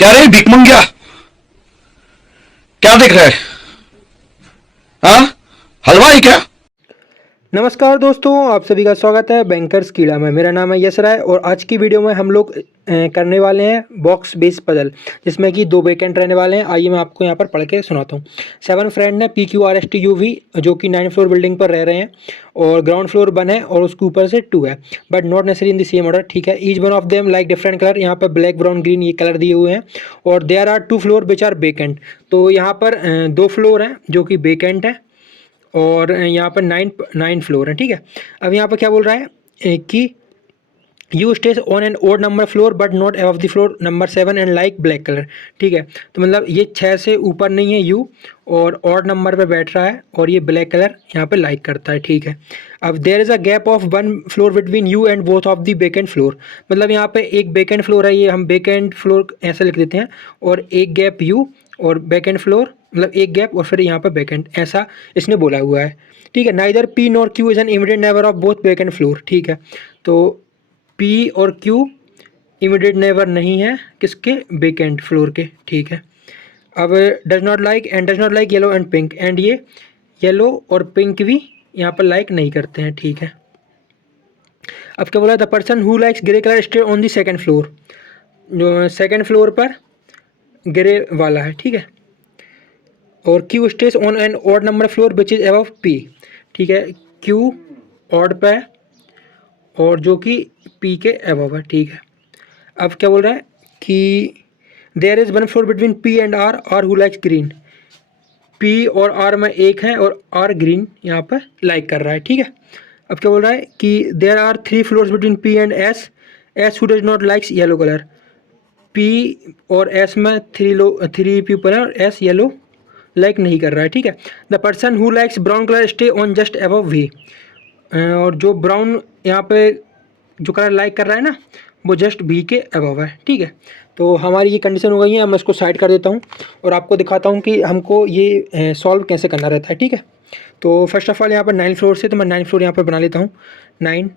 क्या रे भीख मंगिया, क्या देख रहा है? हाँ, हलवाई क्या? नमस्कार दोस्तों, आप सभी का स्वागत है बैंकर्स कीड़ा में। मेरा नाम है यश राय और आज की वीडियो में हम लोग करने वाले हैं बॉक्स बेस पजल, जिसमें कि दो वेकेंट रहने वाले हैं। आइए मैं आपको यहाँ पर पढ़ के सुनाता हूँ। 7 फ्रेंड है PQRSTUV, जो कि 9th फ्लोर बिल्डिंग पर रह रहे हैं और ग्राउंड फ्लोर 1 है और उसके ऊपर से 2 है, but not necessary in the same order. ठीक है, each one of them like different colour. यहाँ पर ब्लैक, ब्राउन, ग्रीन ये कलर दिए हुए हैं और there are 2 floor which are vacant. तो यहाँ पर 2 फ्लोर हैं जो कि वेकेंट है और यहाँ पर 9 फ्लोर है। ठीक है, अब यहाँ पर क्या बोल रहा है कि you stage on an odd number floor but not above the floor number 7 and like black colour. ठीक है, तो मतलब ये 6 से ऊपर नहीं है यू और ऑड नंबर पे बैठ रहा है और ये ब्लैक कलर यहाँ पे लाइक करता है। ठीक है, अब there is a gap of 1 floor between you and both of the vacant floor. मतलब यहाँ पे एक वेकेंट फ्लोर है, ये हम वेकेंट फ्लोर ऐसे लिख देते हैं, और एक गैप यू और वेकेंट फ्लोर, मतलब एक गैप और फिर यहाँ पर वेकेंट, ऐसा इसने बोला हुआ है। ठीक है, neither P nor Q is an immediate neighbour of both vacant floor. ठीक है, तो पी और क्यू इमीडिएट नेबर नहीं है किसके, वेकेंट फ्लोर के। ठीक है, अब does not like and does not like yellow and pink, and ये येलो और पिंक भी यहाँ पर लाइक नहीं करते हैं। ठीक है, अब क्या बोला, the person who likes grey colour stay on the second floor, जो सेकेंड फ्लोर पर ग्रे वाला है। ठीक है, और Q stage on N odd number floor which is above P. ठीक है, क्यू ऑड पे है और जो कि पी के अबव है। ठीक है, अब क्या बोल रहा है कि there is 1 floor between P and R, R who likes green. P और आर में एक है और आर ग्रीन यहाँ पर लाइक कर रहा है। ठीक है, अब क्या बोल रहा है कि there are 3 floors between P and S, S who does not likes yellow colour. P और एस में 3 पीपल है और एस येलो लाइक नहीं कर रहा है। ठीक है, the person who likes brown colour stay on just above V, और जो ब्राउन यहाँ पे जो कलर लाइक कर रहा है ना, वो जस्ट भी के अबव है। ठीक है, तो हमारी ये कंडीशन हो गई है। मैं इसको साइड कर देता हूँ और आपको दिखाता हूँ कि हमको ये सॉल्व कैसे करना रहता है। ठीक है, तो फर्स्ट ऑफ ऑल यहाँ पर 9 फ्लोर से, तो मैं 9 फ्लोर यहाँ पर बना लेता हूँ। 9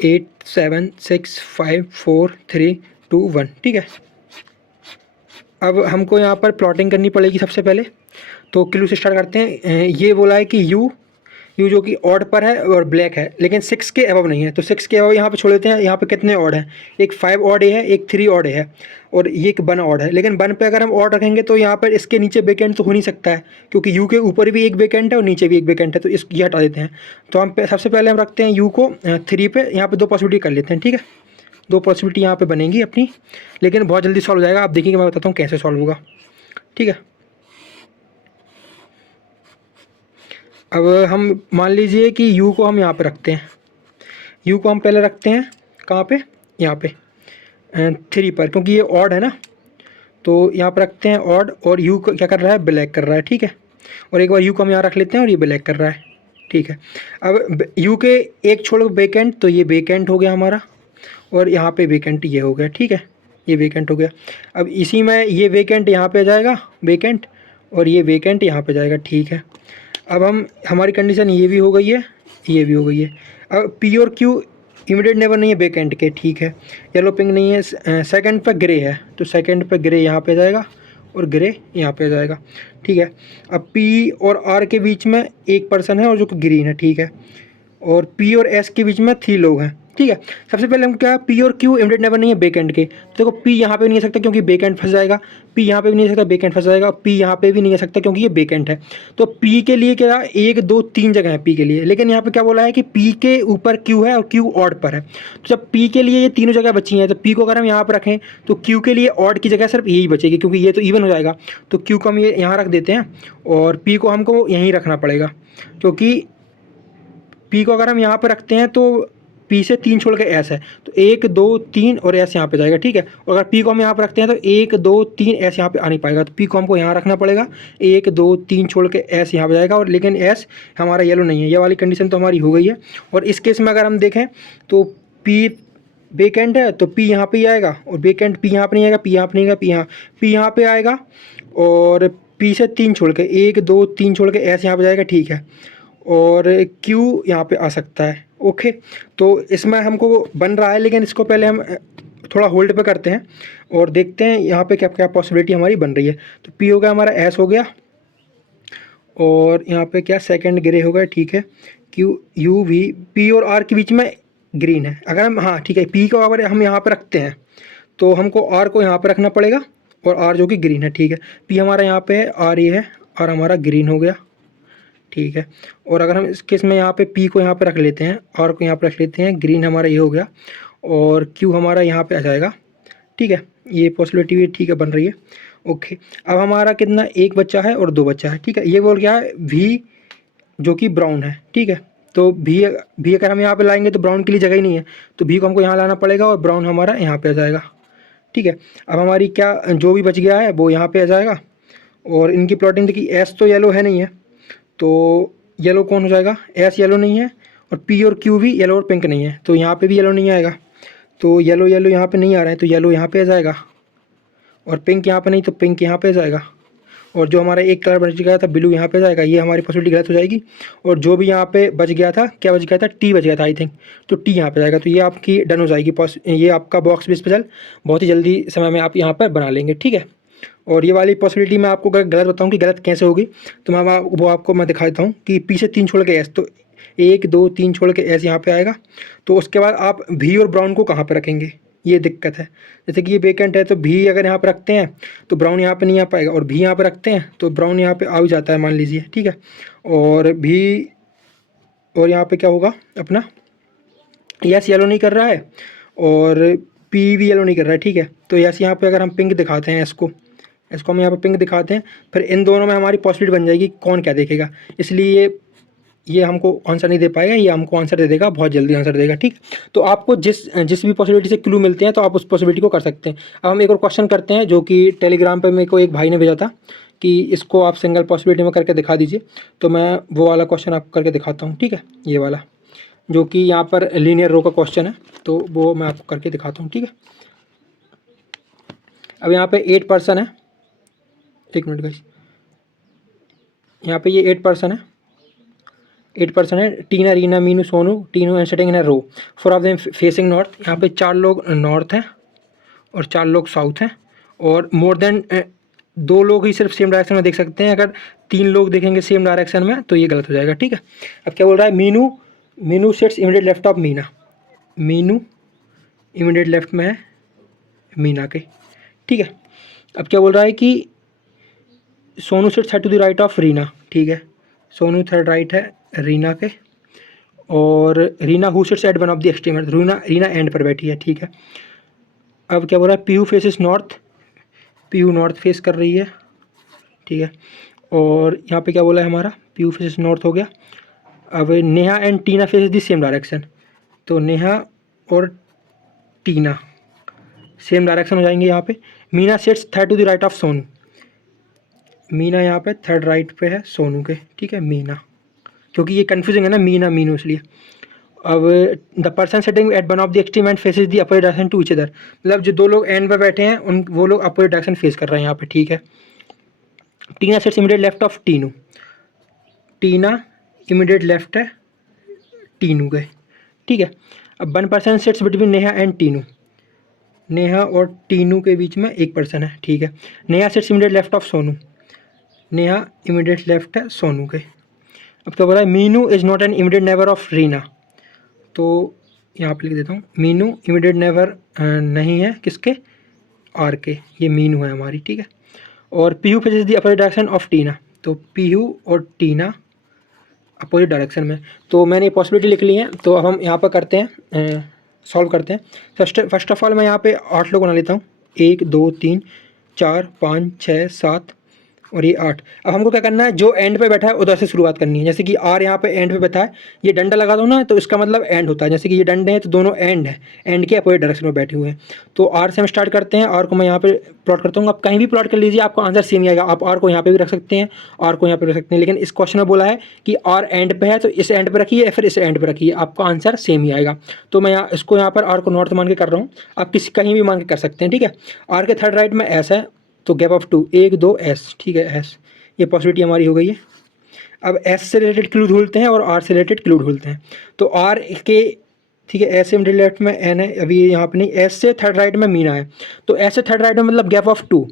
8 7 6 5 4 3 2 1। ठीक है, अब हमको यहाँ पर प्लॉटिंग करनी पड़ेगी सबसे पहले, तो क्लू से स्टार्ट करते हैं। ये बोला है कि यू जो कि ऑड पर है और ब्लैक है, लेकिन 6 के अबव नहीं है, तो 6 के अबव यहाँ पे छोड़ देते हैं। यहाँ पे कितने ऑड हैं, एक 5 ऑड है, एक 3 ऑड है और ये एक 1 ऑड है। लेकिन 1 पे अगर हम ऑड रखेंगे तो यहाँ पर इसके नीचे वेकेंट तो हो नहीं सकता है, क्योंकि यू के ऊपर भी एक वेकेंट है और नीचे भी एक वेकेंट है, तो ये हटा देते हैं। तो हम सबसे पहले हम रखते हैं यू को 3 पे। यहाँ पर 2 पॉसिबिलिटी कर लेते हैं। ठीक है, 2 पॉसिबिलिटी यहाँ पर बनेंगी अपनी, लेकिन बहुत जल्दी सॉल्व हो जाएगा। आप देखिए, मैं बताता हूँ कैसे सॉल्व होगा। ठीक है, अब हम मान लीजिए कि u को हम यहाँ पे रखते हैं। u को हम पहले रखते हैं कहाँ पे, यहाँ पे 3 पर, क्योंकि ये ऑड है ना, तो यहाँ पर रखते हैं ऑड और u को क्या कर रहा है, ब्लैक कर रहा है। ठीक है, और एक बार u को हम यहाँ रख लेते हैं और ये ब्लैक कर रहा है। ठीक है, अब u के एक छोड़ वेकेंट, तो ये वेकेंट हो गया हमारा और यहाँ पे वेकेंट ये हो गया। ठीक है, ये वेकेंट हो गया। अब इसी में ये वेकेंट यहाँ पे आ जाएगा वेकेंट, और ये वेकेंट यहाँ पे जाएगा। ठीक है, अब हमारी कंडीशन ये भी हो गई है, ये भी हो गई है। अब पी और क्यू इमीडिएट नेबर नहीं है वेकेंट के। ठीक है, येलो पिंक नहीं है, सेकंड पे ग्रे है, तो सेकंड पे ग्रे यहाँ पे जाएगा और ग्रे यहाँ पे जाएगा। ठीक है, अब पी और आर के बीच में एक पर्सन है और जो कि ग्रीन है। ठीक है, और पी और एस के बीच में 3 लोग हैं। ठीक है, सबसे पहले हम क्या, पी और क्यू इमीडिएट नेबर नहीं है वेकेंट के, तो देखो पी यहाँ पे नहीं आ सकता क्योंकि वेकेंट फंस जाएगा, पी यहाँ पे भी नहीं आ सकता वेकेंट फंस जाएगा, पी यहाँ पे भी नहीं आ सकता क्योंकि ये वेकेंट है। तो पी के लिए क्या, 1 2 3 जगह है पी के लिए, लेकिन यहाँ पे क्या बोला है कि पी के ऊपर क्यू है और क्यू ऑड पर है। तो जब पी के लिए ये तीनों जगह बची हैं, तो पी को अगर हम यहाँ पर रखें तो क्यू के लिए ऑड की जगह सिर्फ यही बचेगी, क्योंकि ये तो इवन हो जाएगा। तो क्यू को हम ये यहाँ रख देते हैं और पी को हमको यहीं रखना पड़ेगा, क्योंकि पी को अगर हम यहाँ पर रखते हैं तो पी से 3 छोड़ के एस है, तो 1 2 3 और एस यहाँ पे जाएगा। ठीक है, और अगर पी को हम यहाँ पर रखते हैं तो 1 2 3 एस यहाँ पे आ नहीं पाएगा, तो पी को हमको यहाँ रखना पड़ेगा। 1 2 3 छोड़ के एस यहाँ पे जाएगा, और लेकिन एस हमारा येलो नहीं है। ये वाली कंडीशन तो हमारी हो गई है। और इस केस में अगर हम देखें तो पी वेकेंट है तो पी यहाँ पे ही आएगा, और वेकेंट पी यहाँ पे नहीं आएगा, पी यहाँ पे नहीं आएगा, पी यहाँ पे आएगा, और पी से 3 छोड़ के 1 2 3 छोड़ के एस यहाँ पे जाएगा। ठीक है, और क्यू यहाँ पे आ सकता है। ओके, तो इसमें हमको बन रहा है, लेकिन इसको पहले हम थोड़ा होल्ड पे करते हैं और देखते हैं यहाँ पे क्या क्या पॉसिबिलिटी हमारी बन रही है। तो पी हो गया हमारा, एस हो गया, और यहाँ पे क्या सेकंड ग्रे हो गया, ठीक है। क्यू यू वी, पी और आर के बीच में ग्रीन है। अगर हम, हाँ ठीक है, पी को अगर हम यहाँ पे रखते हैं तो हमको आर को यहाँ पे रखना पड़ेगा, और आर जो कि ग्रीन है, ठीक है। पी हमारा यहाँ पे है, आर ये है, आर हमारा ग्रीन हो गया, ठीक है। और अगर हम इस केस में यहाँ पे पी को यहाँ पे रख लेते हैं, आर को यहाँ पे रख लेते हैं, ग्रीन हमारा ये हो गया, और क्यू हमारा यहाँ पे आ जाएगा, ठीक है। ये पॉसिबिलिटी भी ठीक है बन रही है, ओके। अब हमारा कितना, एक बच्चा है और दो बच्चा है, ठीक है। ये बोल क्या है, वी जो कि ब्राउन है, ठीक है। तो भी अगर हम यहाँ पे लाएंगे तो ब्राउन के लिए जगह ही नहीं है, तो भी को हमको यहाँ लाना पड़ेगा और ब्राउन हमारा यहाँ पे आ जाएगा, ठीक है। अब हमारी क्या जो भी बच गया है वो यहाँ पे आ जाएगा, और इनकी प्लॉटिंग देखिए, एस तो येलो है नहीं है, तो येलो कौन हो जाएगा, एस येलो नहीं है, और पी और क्यू भी येलो और पिंक नहीं है, तो यहाँ पे भी येलो नहीं आएगा। तो येलो येलो यहाँ पे नहीं आ रहा है, तो येलो यहाँ पे आ जाएगा, और पिंक यहाँ पे नहीं, तो पिंक यहाँ पे आ जाएगा, और जो हमारा एक कलर बच गया था ब्लू यहाँ पे जाएगा। ये हमारी पॉसिबिलिटी गलत हो जाएगी। और जो भी यहाँ पे बच गया था, क्या बच गया था, टी बच गया था आई थिंक, तो टी यहाँ पे जाएगा। तो ये आपकी डन हो जाएगी। ये आपका बॉक्स बेस पजल बहुत ही जल्दी समय में आप यहाँ पर बना लेंगे, ठीक है। और ये वाली पॉसिबिलिटी मैं आपको अगर गलत बताऊँ कि गलत कैसे होगी, तो वो आपको मैं दिखा देता हूँ कि पीछे 3 छोड़ के एस, तो 1 2 3 छोड़ के एस यहाँ पे आएगा। तो उसके बाद आप भी और ब्राउन को कहाँ पर रखेंगे, ये दिक्कत है। जैसे कि ये वेकेंट है, तो भी अगर यहाँ पर रखते हैं तो ब्राउन यहाँ पे नहीं आ पाएगा, और भी यहाँ पे रखते हैं तो ब्राउन यहाँ पे आ भी जाता है मान लीजिए, ठीक है। और भी, और यहाँ पे क्या होगा अपना, यस येलो नहीं कर रहा है, और पी भी येलो नहीं कर रहा है, ठीक है। तो यस यहाँ पे अगर हम पिंक दिखाते हैं, इसको हम यहाँ पे पिंक दिखाते हैं, फिर इन दोनों में हमारी पॉसिबिलिटी बन जाएगी कौन क्या देखेगा। इसलिए ये हमको आंसर नहीं दे पाएगा, ये हमको आंसर दे देगा, बहुत जल्दी आंसर देगा, ठीक। तो आपको जिस भी पॉसिबिलिटी से क्लू मिलते हैं तो आप उस पॉसिबिलिटी को कर सकते हैं। अब हम एक और क्वेश्चन करते हैं, जो कि टेलीग्राम पे मेरे को एक भाई ने भेजा था कि इसको आप सिंगल पॉसिबिलिटी में करके दिखा दीजिए। तो मैं वो वाला क्वेश्चन आपको करके दिखाता हूँ, ठीक है। ये वाला जो कि यहाँ पर लीनियर रो का क्वेश्चन है, तो वो मैं आपको करके दिखाता हूँ, ठीक है। अब यहाँ पे 8 पर्सन है, एक मिनट गाइस, यहाँ पे ये 8 पर्सन है, 8 पर्सन है, Tina, Reena, Meenu, Sonu, Tinu and sitting in a row, 4 of them facing north. यहाँ पे 4 लोग नॉर्थ हैं और 4 लोग साउथ हैं, और मोर देन 2 लोग ही सिर्फ सेम डायरेक्शन में देख सकते हैं। अगर 3 लोग देखेंगे सेम डायरेक्शन में तो ये गलत हो जाएगा, ठीक है। अब क्या बोल रहा है, Meenu seats immediate left of Meena, Meenu immediate left में है मीना के, ठीक है। अब क्या बोल रहा है कि Sonu sits to the right of Reena, ठीक है। सोनू थर्ड राइट है रीना के, और Reena who sits at one of the extreme, Reena end पर बैठी है, ठीक है। अब क्या बोल रहा है, Piyu faces north, Piyu north face कर रही है, ठीक है। और यहाँ पे क्या बोला है हमारा, पीयू फेसेस नॉर्थ हो गया। अब Neha and Tina faces the same direction, तो नेहा और टीना सेम डायरेक्शन हो जाएंगे यहाँ पे। Meena sits third to the right of Sonu, Meena यहाँ पे थर्ड राइट पे है सोनू के, ठीक है। मीना, क्योंकि ये कन्फ्यूजिंग है ना, मीना मीनू, इसलिए। अब the person sitting at one of the extreme end faces the opposite direction to each other, मतलब जो 2 लोग एंड पे बैठे हैं वो लोग अपोजिट डायरेक्शन फेस कर रहे हैं यहाँ पे, ठीक है। Tina sits immediate left of Tinu, Tina immediate left है टीनू के, ठीक है। अब 1 person sits between Neha and Tinu, Neha और टीनू के बीच में 1 पर्सन है, ठीक है। Neha seats immediate left of Sonu, Neha immediate left है सोनू के। अब क्या बोला है, Meenu is not an immediate neighbour of Reena, तो यहाँ पे लिख देता हूँ, मीनू इमीडिएट नेबर नहीं है किसके, आर के, ये मीनू है हमारी, ठीक है। और Piyu faces the opposite direction of Tina, तो पीयू और टीना अपोजिट डायरेक्शन में। तो मैंने ये पॉसिबिलिटी लिख ली है, तो अब हम यहाँ पर करते हैं, सॉल्व करते हैं। फर्स्ट ऑफ ऑल मैं यहाँ पे 8 लोग बना लेता हूँ, 1 2 3 4 5 6 7 और ये 8। अब हमको क्या करना है, जो एंड पे बैठा है उधर से शुरुआत करनी है। जैसे कि आर यहाँ पे एंड पे बैठा है, ये डंडा लगा दो ना, तो इसका मतलब एंड होता है। जैसे कि ये डंडे हैं तो दोनों एंड है, एंड के अपोजिट डायरेक्शन में बैठे हुए हैं। तो आर से हम स्टार्ट करते हैं, आर को मैं यहाँ पे प्लॉट करता हूँ। आप कहीं भी प्लॉट कर लीजिए, आपको आंसर सेम ही आएगा। आप आर को यहाँ पे भी रख सकते हैं, आर को यहाँ पे रख सकते हैं, लेकिन इस क्वेश्चन में बोला है कि आर एंड पे है तो इस एंड पे रखिए या फिर इस एंड पे रखिए, आपका आंसर सेम ही आएगा। तो मैं इसको यहाँ पर आर को नॉर्थ मान के कर रहा हूँ, आप कहीं भी मान के कर सकते हैं, ठीक है। आर के थर्ड राइट में एस है, तो गैप ऑफ 2 1 2 एस, ठीक है, एस, ये पॉसिबिलिटी हमारी हो गई है। अब एस से रिलेटेड क्लू ढूंढते हैं और आर से रिलेटेड क्लू ढूंढते हैं। तो आर के ठीक है, एस से मिडिल लेफ्ट में एन है, अभी यहाँ पे नहीं, एस से थर्ड राइट में मीना है, तो एस से थर्ड राइट में मतलब गैप ऑफ 2,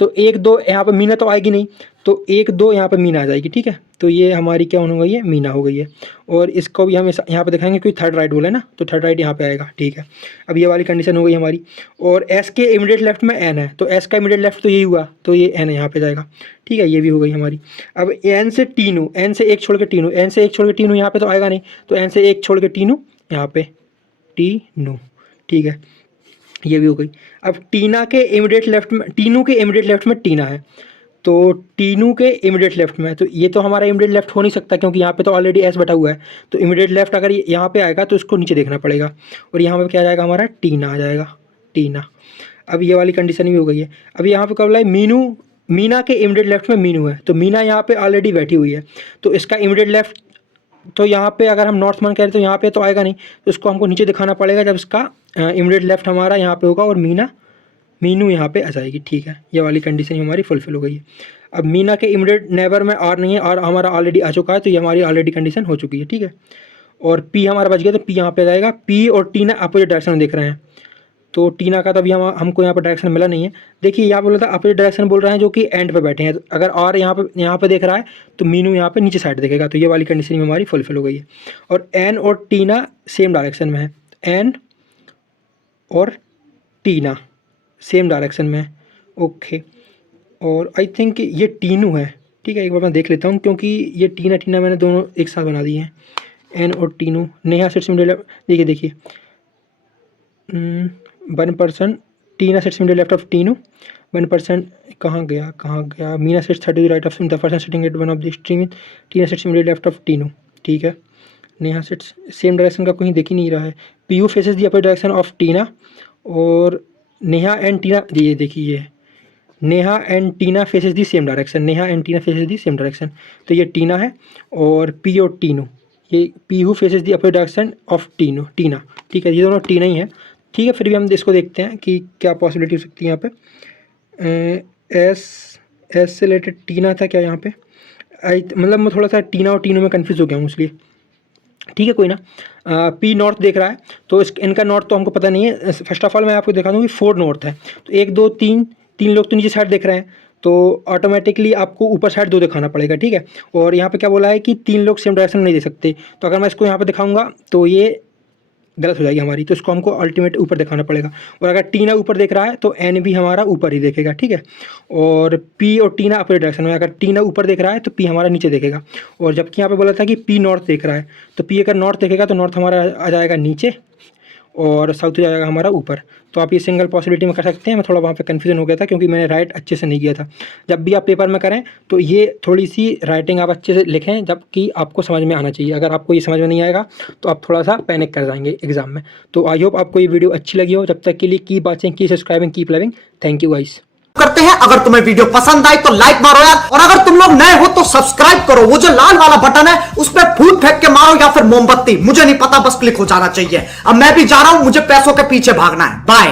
तो 1 2 यहाँ पे मीना तो आएगी नहीं, तो 1 2 यहाँ पे मीना आ जाएगी। ठीक है, तो ये हमारी क्या हो गई है, मीना हो गई है। और इसको भी हम यहाँ पे दिखाएंगे क्योंकि थर्ड राइट बोला है ना, तो थर्ड राइट यहाँ पे आएगा। ठीक है, अब ये वाली कंडीशन हो गई हमारी। और एस के इमीडिएट लेफ्ट में एन है, तो एस का इमीडिएट लेफ्ट तो यही हुआ, तो ये एन यहाँ पे जाएगा। ठीक है, ये भी हो गई हमारी। अब एन से टीनू, एन से एक छोड़ के टीनू, एन से एक छोड़ के टीनू यहाँ पे तो आएगा नहीं, तो एन से एक छोड़ के टीनू यहाँ पे टीनू। ठीक है, ये भी हो गई। अब टीना के इमीडिएट लेफ्ट में, टीनू के इमीडिएट लेफ्ट में टीना है, तो टीनू के इमीडिएट लेफ्ट में, तो ये तो हमारा इमीडिएट लेफ्ट हो नहीं सकता क्योंकि यहाँ पे तो ऑलरेडी एस बटा हुआ है, तो इमीडिएट लेफ्ट अगर यहाँ पे आएगा तो इसको नीचे देखना पड़ेगा, और यहाँ पे क्या आ जाएगा हमारा, टीना आ जाएगा, टीना। अब ये वाली कंडीशन भी हो गई है। अब यहाँ पे क्या बोला है, मीनू, मीना के इमीडिएट लेफ्ट में मीनू है, तो मीना यहाँ पे ऑलरेडी बैठी हुई है, तो इसका इमीडिएट लेफ्ट तो यहाँ पे अगर हम नॉर्थ मान करें तो यहाँ पे तो आएगा नहीं, तो इसको हमको नीचे दिखाना पड़ेगा जब इसका इमीडिएट लेफ्ट हमारा यहाँ पे होगा और मीनू यहाँ पे आ जाएगी। ठीक है, ये वाली कंडीशन हमारी फुलफिल हो गई है। अब मीना के इमीडिएट नेबर में आर नहीं है, आर हमारा ऑलरेडी आ चुका है, तो ये हमारी ऑलरेडी कंडीशन हो चुकी है। ठीक है, और पी हमारा बच गया, तो पी यहाँ पे आ जाएगा। पी और टीना अपोजिट डायरेक्शन में देख रहे हैं, तो टीना का तो अभी हमको यहाँ पर डायरेक्शन मिला नहीं है। देखिए यहाँ बोला था अपोजिट डायरेक्शन बोल रहे हैं जो कि एंड पे बैठे हैं, तो अगर और यहाँ पे देख रहा है तो मीनू यहाँ पे नीचे साइड देखेगा, तो ये वाली कंडीशन में हमारी फुलफिल हो गई है। और एन और टीना सेम डायरेक्शन में है, एन और टीना सेम डायरेक्शन में है। ओके, और आई थिंक ये टीनू है। ठीक है, एक बार मैं देख लेता हूँ क्योंकि ये टीना मैंने दोनों एक साथ बना दिए हैं, एन और टीनू। नेहा सेट्स मिडिल, देखिए 1% Tina sits middle left of Tinu, 1% कहाँ गया, Meena sits 30 right of the person sitting at one of the stream, Tina sits middle left of Tinu. ठीक है, नेहा सेट्स सेम डायरेक्शन का कहीं दिख ही नहीं रहा है। Piyu faces the opposite direction of Tina, और नेहा एंड टीना, ये देखिए ये Neha and Tina faces the same direction, Neha and Tina faces the same direction, तो ये टीना है। और पी और टीनू, ये Piyu faces the opposite direction of Tina. ठीक है, ये दोनों टीना ही है। ठीक है, फिर भी हम इसको देखते हैं कि क्या पॉसिबिलिटी हो सकती है यहाँ पे। एस से रिलेटेड टीना था क्या यहाँ पे, मतलब मैं थोड़ा सा टीना और टीनू में कन्फ्यूज़ हो गया हूँ इसलिए। ठीक है, कोई ना। पी नॉर्थ देख रहा है, तो इनका नॉर्थ तो हमको पता नहीं है। फर्स्ट ऑफ ऑल मैं आपको दिखा दूँ कि 4 नॉर्थ है, तो 1 2 3 लोग तो नीचे साइड देख रहे हैं, तो ऑटोमेटिकली आपको ऊपर साइड 2 दिखाना पड़ेगा। ठीक है, और यहाँ पे क्या बोला है कि 3 लोग सेम डायरेक्शन में नहीं दे सकते, तो अगर मैं इसको यहाँ पे दिखाऊंगा तो ये गलत हो जाएगी हमारी, तो इसको हमको अल्टीमेट ऊपर दिखाना पड़ेगा। और अगर टीना ऊपर देख रहा है तो एन भी हमारा ऊपर ही देखेगा। ठीक है, और पी और टीना अपोजिट डायरेक्शन में, अगर टीना ऊपर देख रहा है तो पी हमारा नीचे देखेगा। और जबकि यहाँ पे बोला था कि पी नॉर्थ देख रहा है, तो पी अगर नॉर्थ देखेगा तो नॉर्थ हमारा आ जाएगा नीचे और साउथ हो जाएगा हमारा ऊपर। तो आप ये सिंगल पॉसिबिलिटी में कर सकते हैं। मैं थोड़ा वहाँ पे कन्फ्यूजन हो गया था क्योंकि मैंने राइट अच्छे से नहीं किया था। जब भी आप पेपर में करें तो ये थोड़ी सी राइटिंग आप अच्छे से लिखें, जबकि आपको समझ में आना चाहिए। अगर आपको ये समझ में नहीं आएगा तो आप थोड़ा सा पैनिक कर जाएंगे एग्जाम में। तो आई होप आपको ये वीडियो अच्छी लगी हो। जब तक के लिए keep watching, keep subscribing, keep loving. Thank you guys. करते हैं। अगर तुम्हें वीडियो पसंद आई तो लाइक मारो यार, और अगर तुम लोग नए हो तो सब्सक्राइब करो। वो जो लाल वाला बटन है उस पर फूल फेंक के मारो या फिर मोमबत्ती, मुझे नहीं पता, बस क्लिक हो जाना चाहिए। अब मैं भी जा रहा हूं, मुझे पैसों के पीछे भागना है। बाय।